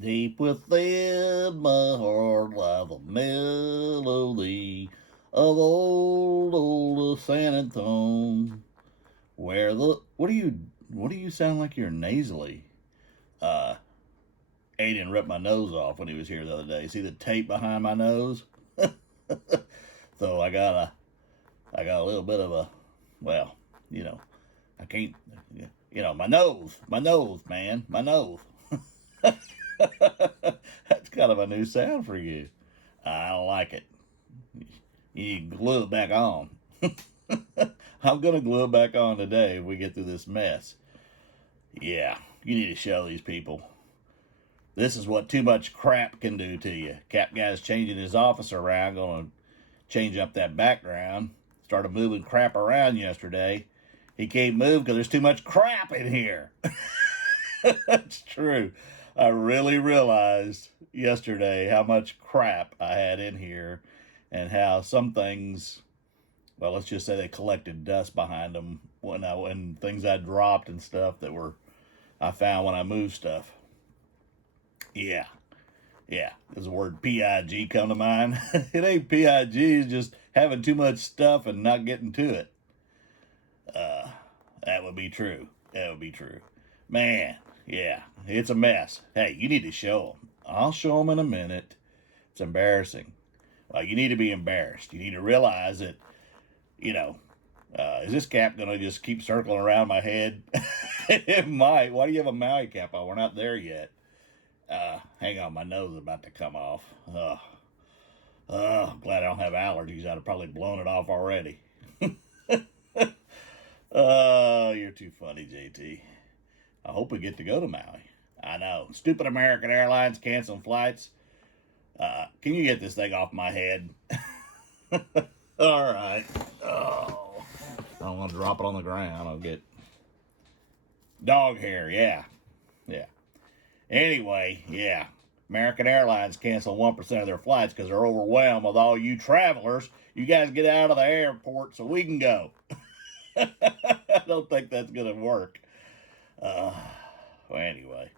Deep within my heart lies a melody of old San Antone. Where the what do you sound like you're nasally? Uh Aiden ripped my nose off when he was here the other day. See the tape behind my nose? So I got a little bit of a, well, you know, I can't, my nose, man, my nose. That's kind of a new sound for you. I don't like it. You need to glue it back on. I'm going to glue it back on today if we get through this mess. Yeah, you need to show these people. This is what too much crap can do to you. Cap Guy's changing his office around, going to change up that background. Started moving crap around yesterday. He can't move because there's too much crap in here. That's true. I really realized yesterday how much crap I had in here and how some things, well, let's just say they collected dust behind them when things I dropped and stuff that were I found when I moved stuff. Yeah. Yeah. Does the word PIG come to mind? It ain't PIG, it's just having too much stuff and not getting to it. That would be true. That would be true. Man, yeah, it's a mess. Hey, you need to show them. I'll show them in a minute. It's embarrassing. Well, you need to be embarrassed. You need to realize that, you know, is this cap going to just keep circling around my head? It might. Why do you have a Maui cap on? We're not there yet. Hang on, my nose is about to come off. I'm glad I don't have allergies. I'd have probably blown it off already. Oh, you're too funny, JT. I hope we get to go to Maui. I know. Stupid American Airlines canceling flights. Can you get this thing off my head? All right. Oh, I don't want to drop it on the ground. I'll get dog hair. Yeah. Yeah. Anyway, yeah. American Airlines canceled 1% of their flights because they're overwhelmed with all you travelers. You guys get out of the airport so we can go. I don't think that's going to work. Well, anyway,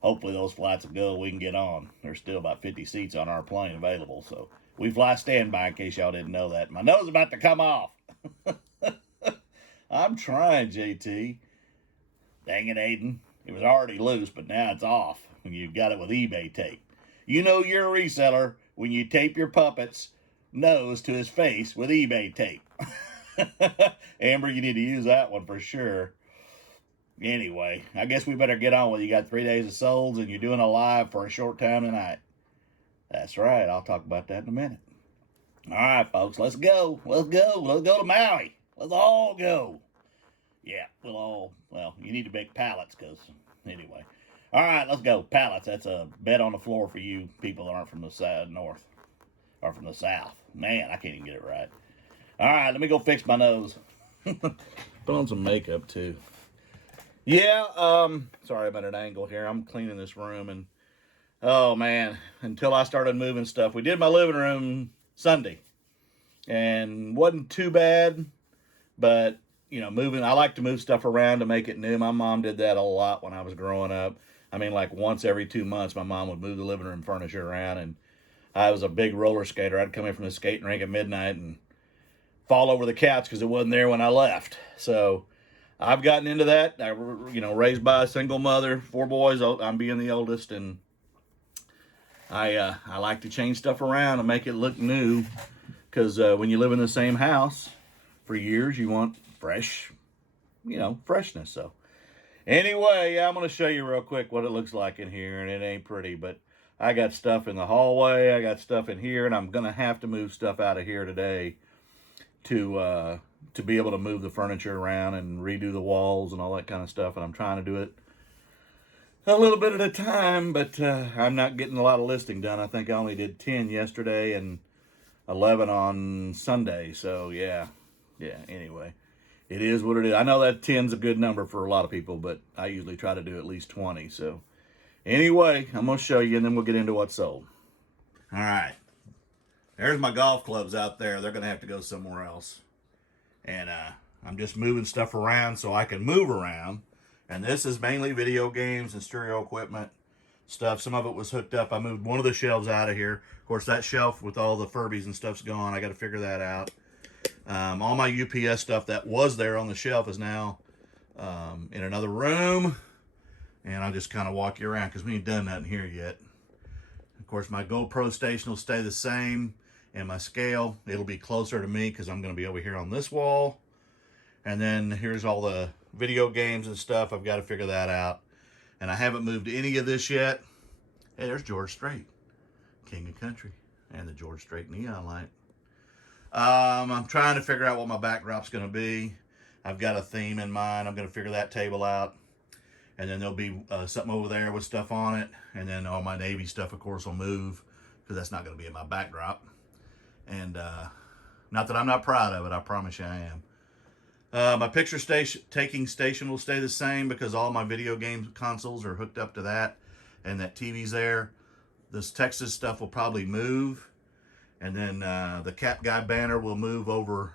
hopefully those flights will go. We can get on. There's still about 50 seats on our plane available, so we fly standby in case y'all didn't know that. My nose is about to come off. I'm trying, JT. Dang it, Aiden. It was already loose, but now it's off. You got it with eBay tape. You know you're a reseller when you tape your puppet's nose to his face with eBay tape. Amber, you need to use that one for sure. Anyway, I guess we better get on with it. You got 3 days of souls and you're doing a live for a short time tonight. That's right. I'll talk about that in a minute. All right, folks, let's go. Let's go. Let's go to Maui. Let's all go. Yeah, well, you need to make pallets because, anyway. All right, let's go. Pallets. That's a bed on the floor for you people that aren't from the north or from the south. Man, I can't even get it right. All right, let me go fix my nose. Put on some makeup, too. Yeah, sorry about an angle here. I'm cleaning this room, and, oh, man, until I started moving stuff. We did my living room Sunday, and wasn't too bad, but, moving, I like to move stuff around to make it new. My mom did that a lot when I was growing up. I mean, like once every 2 months, my mom would move the living room furniture around, and I was a big roller skater. I'd come in from the skating rink at midnight and fall over the couch because it wasn't there when I left. So I've gotten into that. I, raised by a single mother, 4 boys. I'm being the oldest, and I like to change stuff around and make it look new because when you live in the same house for years, you want freshness. So anyway, I'm going to show you real quick what it looks like in here, and it ain't pretty, but I got stuff in the hallway. I got stuff in here, and I'm going to have to move stuff out of here today to be able to move the furniture around and redo the walls and all that kind of stuff. And I'm trying to do it a little bit at a time, but I'm not getting a lot of listing done. I think I only did 10 yesterday and 11 on Sunday. So yeah, anyway, it is what it is. I know that 10's a good number for a lot of people, but I usually try to do at least 20. So anyway, I'm going to show you and then we'll get into what's sold. All right. There's my golf clubs out there. They're going to have to go somewhere else. And I'm just moving stuff around so I can move around. And this is mainly video games and stereo equipment. stuff. Some of it was hooked up. I moved one of the shelves out of here. Of course, that shelf with all the Furbies and stuff's gone. I got to figure that out. All my UPS stuff that was there on the shelf is now in another room. And I'll just kind of walk you around because we ain't done nothing here yet. Of course, my GoPro station will stay the same. And my scale, it'll be closer to me because I'm going to be over here on this wall. And then here's all the video games and stuff. I've got to figure that out. And I haven't moved any of this yet. Hey, there's George Strait, King of Country, and the George Strait neon light. I'm trying to figure out what my backdrop's going to be. I've got a theme in mind. I'm going to figure that table out. And then there'll be something over there with stuff on it. And then all my Navy stuff, of course, will move because that's not going to be in my backdrop. And not that I'm not proud of it. I promise you I am. My picture taking station will stay the same because all my video game consoles are hooked up to that. And that TV's there. This Texas stuff will probably move. And then the TheCapGuy banner will move over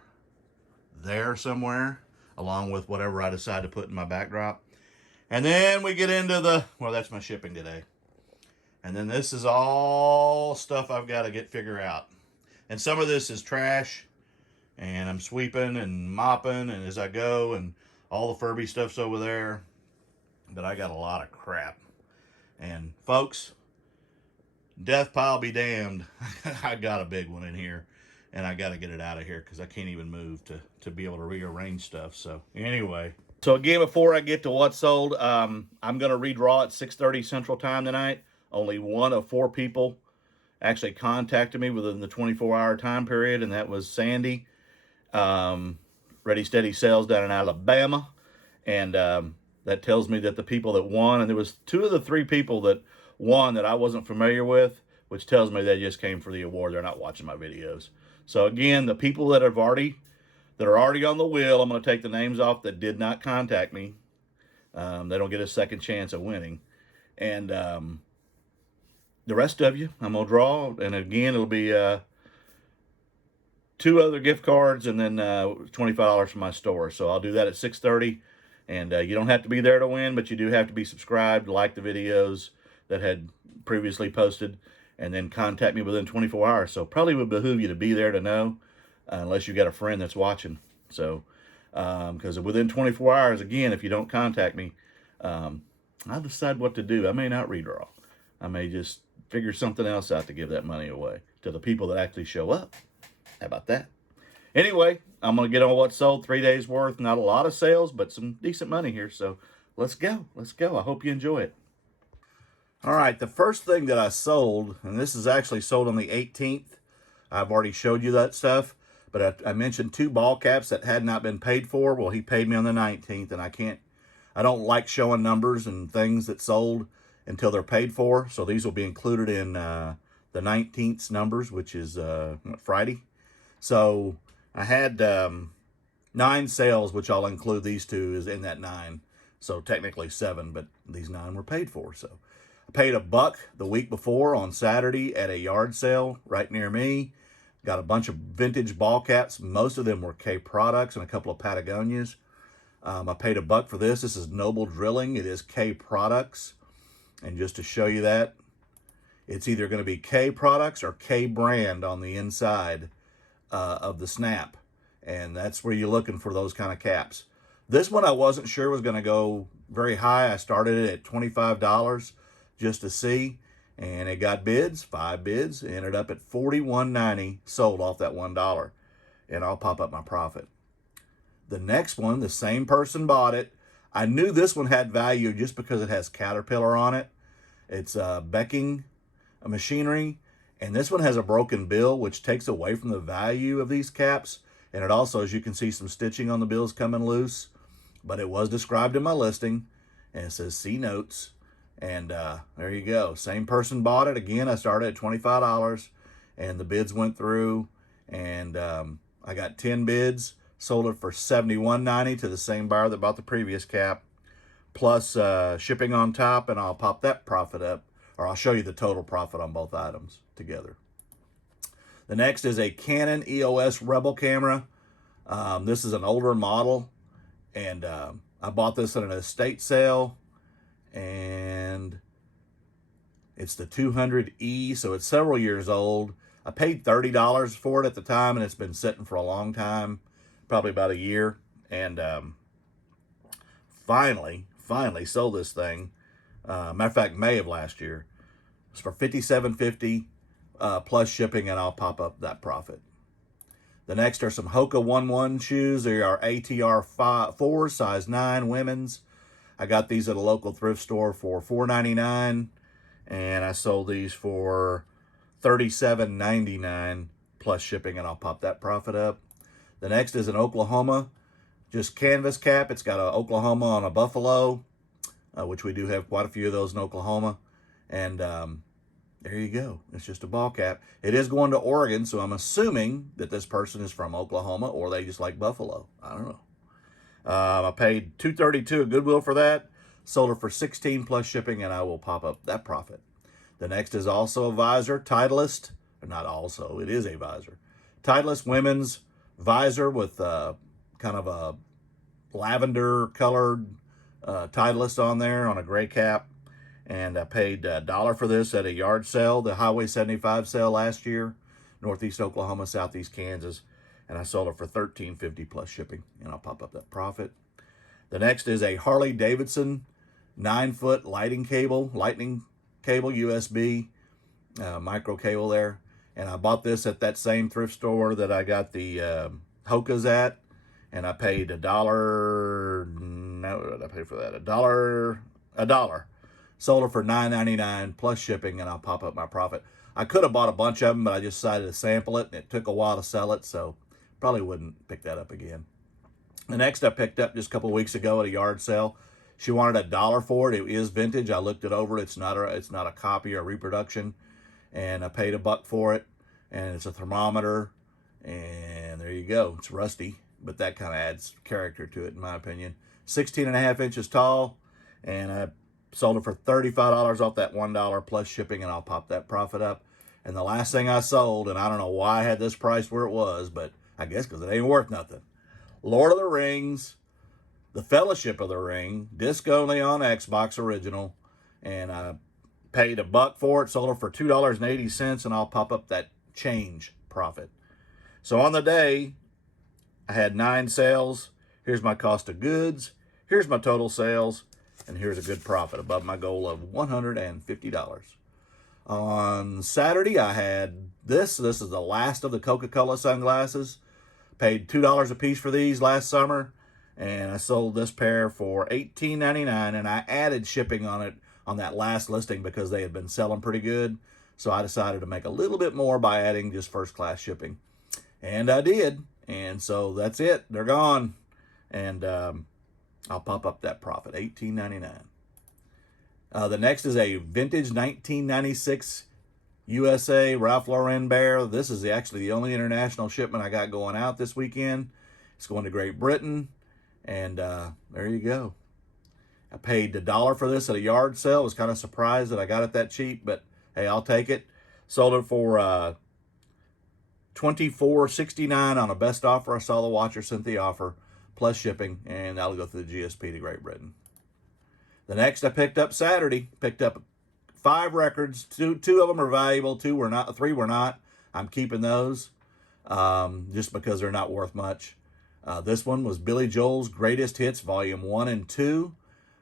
there somewhere, along with whatever I decide to put in my backdrop. And then we get into well, that's my shipping today. And then this is all stuff I've got to get figured out. And some of this is trash. And I'm sweeping and mopping and as I go. And all the Furby stuff's over there. But I got a lot of crap. And folks, death pile be damned. I got a big one in here. And I got to get it out of here because I can't even move to be able to rearrange stuff. So anyway. So again, before I get to what's sold, I'm going to redraw at 6:30 Central Time tonight. Only one of 4 people actually contacted me within the 24-hour time period, and that was Sandy, Ready Steady Sales down in Alabama. And that tells me that the people that won, and there was 2 of the 3 people that won that I wasn't familiar with, which tells me they just came for the award. They're not watching my videos. So again, the people that are already on the wheel, I'm going to take the names off that did not contact me. They don't get a second chance of winning. And the rest of you, I'm going to draw. And again, it'll be 2 other gift cards and then $25 from my store. So I'll do that at 6:30. And you don't have to be there to win, but you do have to be subscribed, like the videos that had previously posted, and then contact me within 24 hours. So probably would behoove you to be there to know, unless you got a friend that's watching. So, because within 24 hours, again, if you don't contact me, I'll decide what to do. I may not redraw. I may just figure something else out to give that money away to the people that actually show up. How about that? Anyway, I'm going to get on what's sold. 3 days worth. Not a lot of sales, but some decent money here. So let's go. Let's go. I hope you enjoy it. All right, the first thing that I sold, and this is actually sold on the 18th. I've already showed you that stuff. But I mentioned 2 ball caps that had not been paid for. Well, he paid me on the 19th, and I don't like showing numbers and things that sold until they're paid for. So these will be included in the 19th's numbers, which is Friday. So I had 9 sales, which I'll include these 2 is in that 9. So technically 7, but these 9 were paid for. So I paid $1 the week before on Saturday at a yard sale right near me. Got a bunch of vintage ball caps. Most of them were K products and a couple of Patagonias. I paid $1 for this. This is Noble Drilling. It is K products. And just to show you that, it's either going to be K products or K brand on the inside of the snap. And that's where you're looking for those kind of caps. This one I wasn't sure was going to go very high. I started it at $25 just to see. And it got bids, 5 bids, ended up at $41.90, sold off that $1. And I'll pop up my profit. The next one, the same person bought it. I knew this one had value just because it has Caterpillar on it. It's Becking machinery. And this one has a broken bill, which takes away from the value of these caps. And it also, as you can see, some stitching on the bills coming loose. But it was described in my listing. And it says, see notes. And there you go. Same person bought it. Again, I started at $25. And the bids went through. And I got 10 bids. Sold it for $71.90 to the same buyer that bought the previous cap. Plus shipping on top. And I'll pop that profit up. Or I'll show you the total profit on both items together. The next is a Canon EOS Rebel camera. This is an older model. And I bought this at an estate sale. And It's the 200E, so it's several years old. I paid $30 for it at the time, and it's been sitting for a long time, probably about a year. And finally sold this thing. Matter of fact, May of last year. It's for $57.50 plus shipping, and I'll pop up that profit. The next are some Hoka 1-1 shoes. They are ATR 4, size 9, women's. I got these at a local thrift store for $4.99, and I sold these for $37.99 plus shipping, and I'll pop that profit up. The next is an Oklahoma, just canvas cap. It's got an Oklahoma on a buffalo, which we do have quite a few of those in Oklahoma. And there you go. It's just a ball cap. It is going to Oregon, so I'm assuming that this person is from Oklahoma, or they just like buffalo. I don't know. I paid $2.32 at Goodwill for that. Sold it for $16 plus shipping, and I will pop up that profit. The next is also a visor, Titleist. Or not also, it is a visor. Titleist women's visor with kind of a lavender colored Titleist on there on a gray cap. And I paid $1 for this at a yard sale, the Highway 75 sale last year, Northeast Oklahoma, Southeast Kansas. And I sold it for $13.50 plus shipping, and I'll pop up that profit. The next is a Harley Davidson 9-foot lightning cable, USB micro cable there. And I bought this at that same thrift store that I got the Hokas at. And I paid $1. No, what did I pay for that? $1. Sold it for $9.99 plus shipping, and I'll pop up my profit. I could have bought a bunch of them, but I just decided to sample it, and it took a while to sell it, so probably wouldn't pick that up again. The next I picked up just a couple weeks ago at a yard sale. She wanted $1 for it. It is vintage. I looked it over. It's not a copy or reproduction, and I paid $1 for it. And it's a thermometer, and there you go. It's rusty, but that kind of adds character to it, in my opinion. 16.5 inches tall, and I sold it for $35 off that $1 plus shipping, and I'll pop that profit up. And the last thing I sold, and I don't know why I had this price where it was, but I guess because it ain't worth nothing. Lord of the Rings, The Fellowship of the Ring, disc only on Xbox original, and I paid $1 for it, sold it for $2.80, and I'll pop up that change profit. So on the day, I had 9 sales. Here's my cost of goods. Here's my total sales. And here's a good profit above my goal of $150. On Saturday, I had this. This is the last of the Coca-Cola sunglasses. Paid $2 a piece for these last summer. And I sold this pair for $18.99. And I added shipping on it on that last listing because they had been selling pretty good. So I decided to make a little bit more by adding just first-class shipping. And I did. And so that's it. They're gone. And I'll pop up that profit, $18.99. The next is a vintage 1996 USA Ralph Lauren bear. This is actually the only international shipment I got going out this weekend. It's going to Great Britain, and there you go. I paid $1 for this at a yard sale. I was kind of surprised that I got it that cheap, but hey, I'll take it. Sold it for $24.69 on a best offer. I saw the watcher sent the offer plus shipping, and that'll go through the GSP to Great Britain. The next I picked up Saturday, picked up 5 records. Two of them are valuable, 3 were not. I'm keeping those just because they're not worth much. This one was Billy Joel's Greatest Hits, Volume 1 and 2.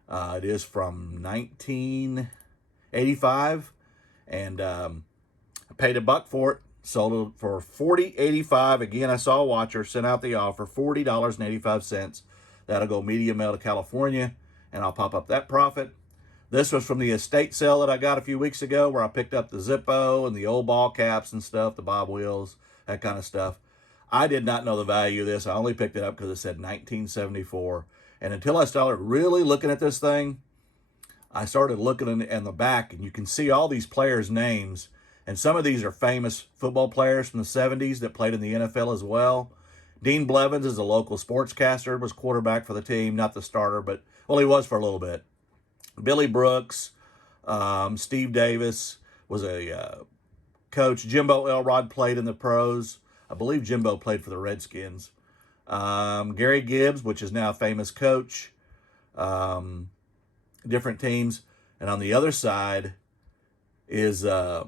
It is from 1985, and I paid $1 for it. Sold it for $40.85. Again, I saw a watcher, sent out the offer, $40.85. That'll go medium mail to California, and I'll pop up that profit. This was from the estate sale that I got a few weeks ago, where I picked up the Zippo and the old ball caps and stuff, the bob wheels, that kind of stuff. I did not know the value of this. I only picked it up because it said 1974. And until I started really looking at this thing, I started looking in the back, and you can see all these players' names. And some of these are famous football players from the 70s that played in the NFL as well. Dean Blevins is a local sportscaster, was quarterback for the team, not the starter, but, well, he was for a little bit. Billy Brooks, Steve Davis was a coach. Jimbo Elrod played in the pros. I believe Jimbo played for the Redskins. Gary Gibbs, which is now a famous coach. Different teams. And on the other side is, let's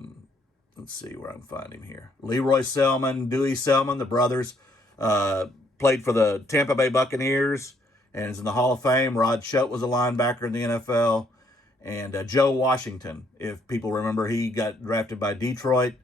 see where I'm finding here. Leroy Selman, Dewey Selman, the brothers, played for the Tampa Bay Buccaneers and is in the Hall of Fame. Rod Schutt was a linebacker in the NFL. And Joe Washington, if people remember, he got drafted by Detroit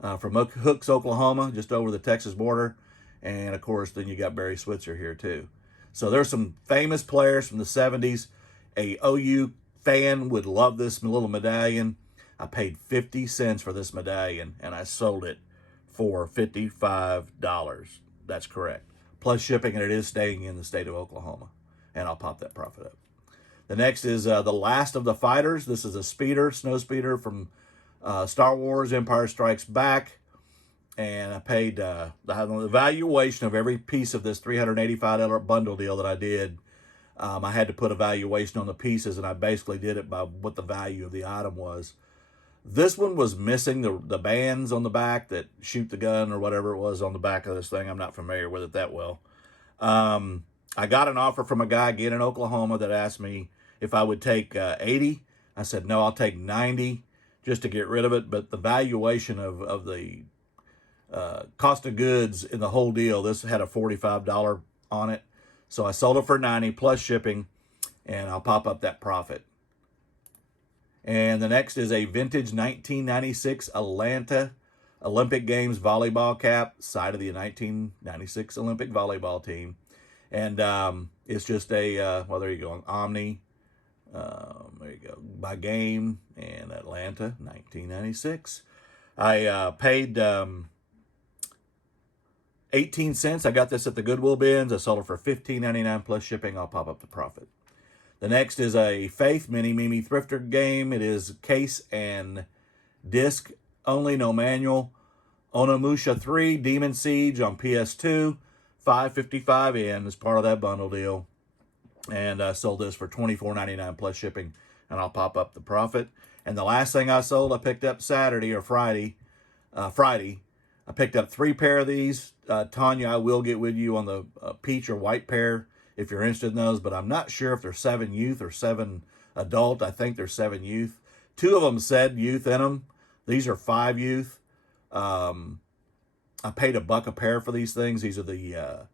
from Hooks, Oklahoma, just over the Texas border. And, of course, then you got Barry Switzer here, too. So there's some famous players from the 70s. A OU fan would love this little medallion. I paid 50 cents for this medallion, and I sold it for $55. That's correct. Plus shipping, and it is staying in the state of Oklahoma. And I'll pop that profit up. The next is The Last of the Fighters. This is a speeder, snow speeder from Star Wars Empire Strikes Back. And I paid the valuation of every piece of this $385 bundle deal that I did. I had to put a valuation on the pieces, and I basically did it by what the value of the item was. This one was missing the bands on the back that shoot the gun or whatever it was on the back of this thing. I'm not familiar with it that well. I got an offer from a guy again in Oklahoma that asked me if I would take 80. I said, no, I'll take 90 just to get rid of it. But the valuation of the cost of goods in the whole deal, this had a $45 on it. So I sold it for 90 plus shipping, and I'll pop up that profit. And the next is a vintage 1996 Atlanta Olympic Games volleyball cap, side of the 1996 Olympic volleyball team. And it's just a, well, there you go, an Omni. There you go, by game, and Atlanta, 1996. I paid 18 cents. I got this at the Goodwill bins. I sold it for $15.99 plus shipping. I'll pop up the profit. The next is a Faith Mini Mimi Thrifter game. It is case and disc only, no manual. Onimusha 3 Demon Siege on PS2, $5.55 in as part of that bundle deal. And I sold this for $24.99 plus shipping, and I'll pop up the profit. And the last thing I sold, I picked up Saturday or Friday. I picked up 3 pair of these. Tanya, I will get with you on the peach or white pair if you're interested in those, but I'm not sure if they're 7 youth or 7 adult. I think they're 7 youth. 2 of them said youth in them. These are 5 youth. I paid $1 a pair for these things. These are the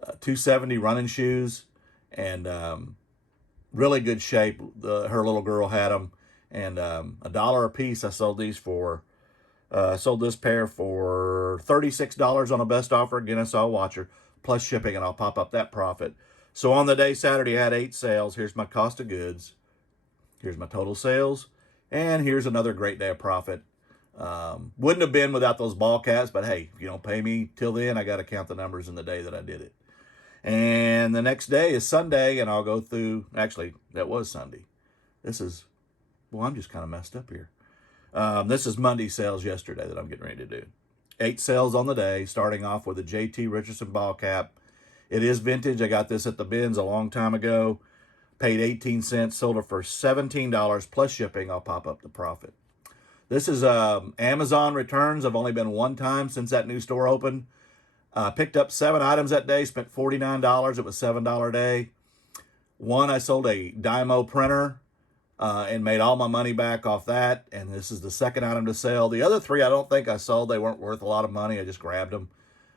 270 running shoes, and really good shape. Her little girl had them, and $1 a piece. I sold these for. Sold this pair for $36 on a best offer. Again, I saw a watcher plus shipping, and I'll pop up that profit. So on the day Saturday, I had 8 sales. Here's my cost of goods. Here's my total sales. And here's another great day of profit. Wouldn't have been without those ball caps, but hey, if you don't pay me till then, I got to count the numbers in the day that I did it. And the next day is Sunday, and I'll go through, actually, that was Sunday. This is, well, I'm just kind of messed up here. This is Monday sales yesterday that I'm getting ready to do. 8 sales on the day, starting off with a JT Richardson ball cap. It is vintage. I got this at the bins a long time ago. Paid 18 cents, sold it for $17 plus shipping. I'll pop up the profit. This is Amazon returns. I've only been one time since that new store opened. Picked up 7 items that day, spent $49. It was $7 a day. One, I sold a Dymo printer and made all my money back off that. And this is the second item to sell. The other 3 I don't think I sold. They weren't worth a lot of money. I just grabbed them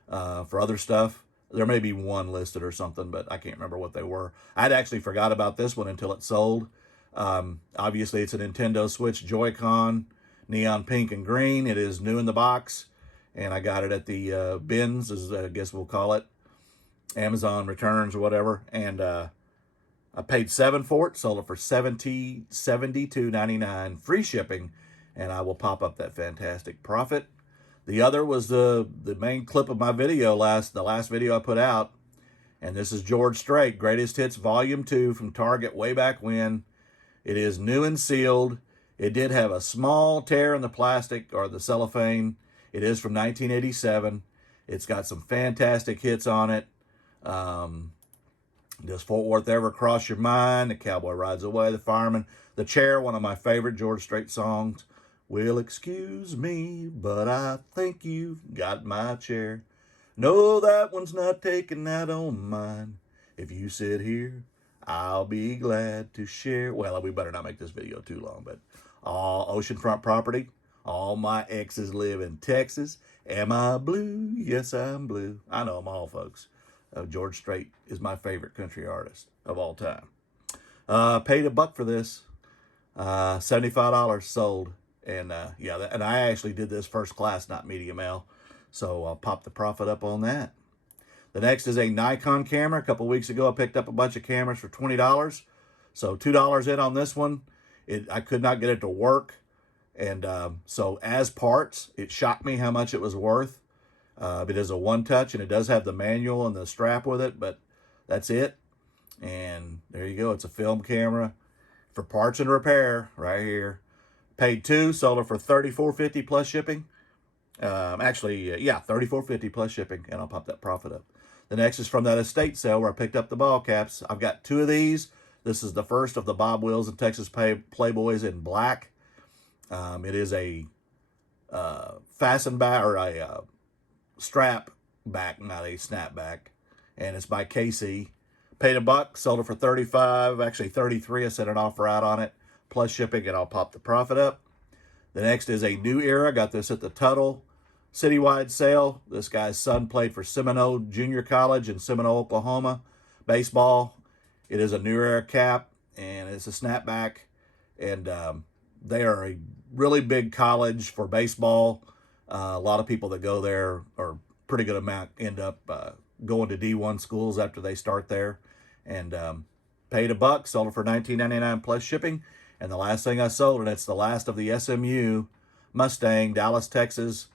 for other stuff. There may be one listed or something, but I can't remember what they were. I'd actually forgot about this one until it sold. Obviously, it's a Nintendo Switch Joy-Con, neon pink and green. It is new in the box, and I got it at the bins, as I guess we'll call it, Amazon returns or whatever. And I paid $7 for it, sold it for $72.99, free shipping, and I will pop up that fantastic profit. The other was the main clip of my video, the last video I put out. And this is George Strait, Greatest Hits Volume 2 from Target way back when. It is new and sealed. It did have a small tear in the plastic or the cellophane. It is from 1987. It's got some fantastic hits on it. Does Fort Worth Ever Cross Your Mind? The Cowboy Rides Away, The Fireman. The Chair, one of my favorite George Strait songs. Well, excuse me, but I think you've got my chair. No, that one's not taken, I don't mind. If you sit here, I'll be glad to share. Well, we better not make this video too long, but all oceanfront property. All my exes live in Texas. Am I blue? Yes, I'm blue. I know them all, folks. George Strait is my favorite country artist of all time. Paid $1 for this. $75 sold. And yeah, and I actually did this first class, not medium L. So I'll pop the profit up on that. The next is a Nikon camera. A couple weeks ago, I picked up a bunch of cameras for $20. So $2 in on this one. I could not get it to work. And so as parts, it shocked me how much it was worth. It is a one-touch, and it does have the manual and the strap with it, but that's it. And there you go. It's a film camera for parts and repair right here. Paid $2, sold it for $34.50 plus shipping. Yeah, $34.50 plus shipping, and I'll pop that profit up. The next is from that estate sale where I picked up the ball caps. I've got 2 of these. This is the first of the Bob Wills and Texas Playboys in black. It is a fasten back, or a strap back, not a snapback, and it's by KC. Paid $1, sold it for $35, actually $33. I set an offer out on it, plus shipping, and I'll pop the profit up. The next is a New Era. Got this at the Tuttle citywide sale. This guy's son played for Seminole Junior College in Seminole, Oklahoma, baseball. It is a New Era cap, and it's a snapback, and they are a really big college for baseball. A lot of people that go there, or pretty good amount, end up going to D1 schools after they start there. And paid $1, sold it for $19.99 plus shipping. And the last thing I sold, and it's the last of the SMU Mustang, Dallas, Texas,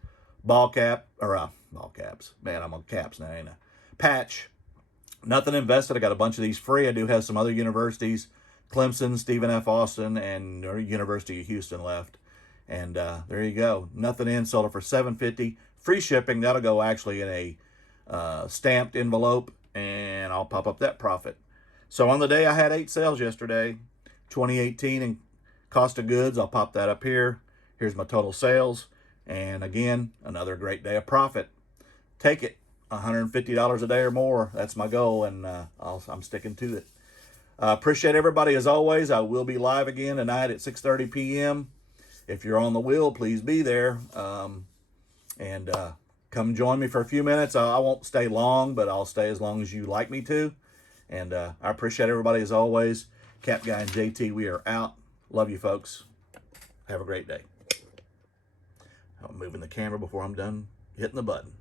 ball caps. Man, I'm on caps now, ain't I? Patch. Nothing invested. I got a bunch of these free. I do have some other universities, Clemson, Stephen F. Austin, and University of Houston left. And there you go. Nothing in. Sold it for $7.50. Free shipping. That'll go actually in a stamped envelope, and I'll pop up that profit. So on the day, I had 8 sales yesterday. 2018 in cost of goods. I'll pop that up here. Here's my total sales. And again, another great day of profit. Take it. $150 a day or more. That's my goal, and I'm sticking to it. Appreciate everybody as always. I will be live again tonight at 6:30 p.m. If you're on the wheel, please be there. And come join me for a few minutes. I won't stay long, but I'll stay as long as you like me to. And I appreciate everybody as always. Cap Guy and JT, we are out. Love you, folks. Have a great day. I'm moving the camera before I'm done hitting the button.